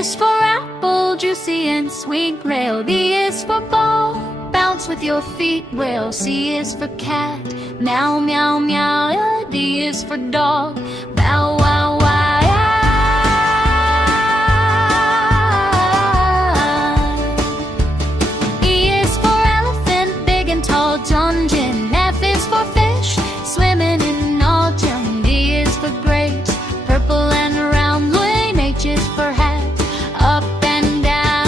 is for apple, juicy and sweet. Rail. B is for ball, bounce with your feet. Whale. C is for cat, meow meow meow. D is for dog, bow wow wow. Dungeon. F is for fish, swimming in autumn. D is for grapes, purple and round. H is for hat, up and down.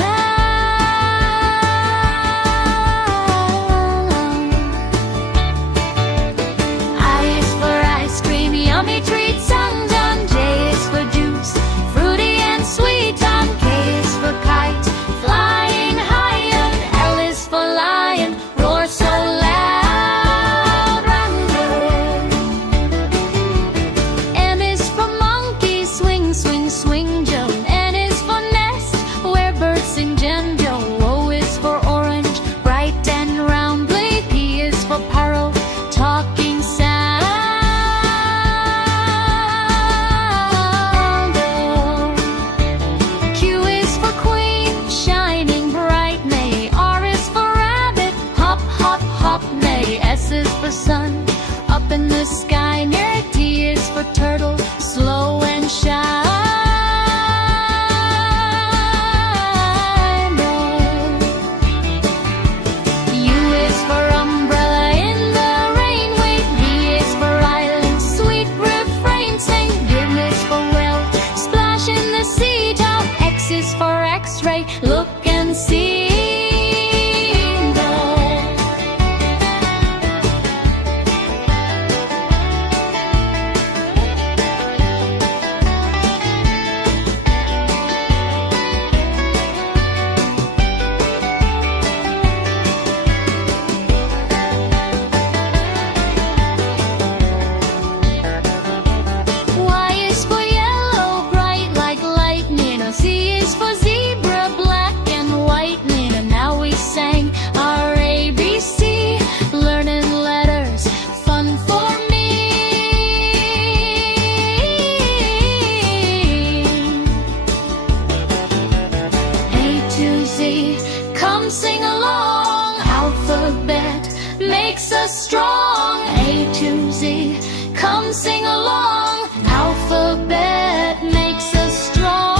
I is for ice cream, yummy treats undone. J is for juice, fruity and sweet. K is for kite, flying high. And L is for lion, roar so loud. Swing Joe. N is for nest, where birds sing Joe. O is for orange, bright and round. P is for parrot, talking sound. Q is for queen, shining bright. May. R is for rabbit, hop hop hop neigh. S is for sun, up in the sky near. T is for turtle, slow and shy. X-ray, look and see. Y is for yellow, bright like lightning. Z is for zebra, black and white. And now we sang our ABC, learning letters, fun for me. A to Z, come sing along. Alphabet makes us strong. A to Z, come sing along. Alphabet makes us strong.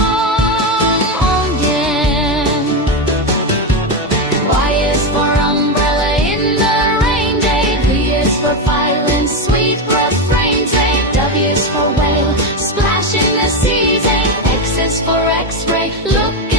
Violin, sweet refrains. W is for whale, splash in the seas. X is for X-ray, look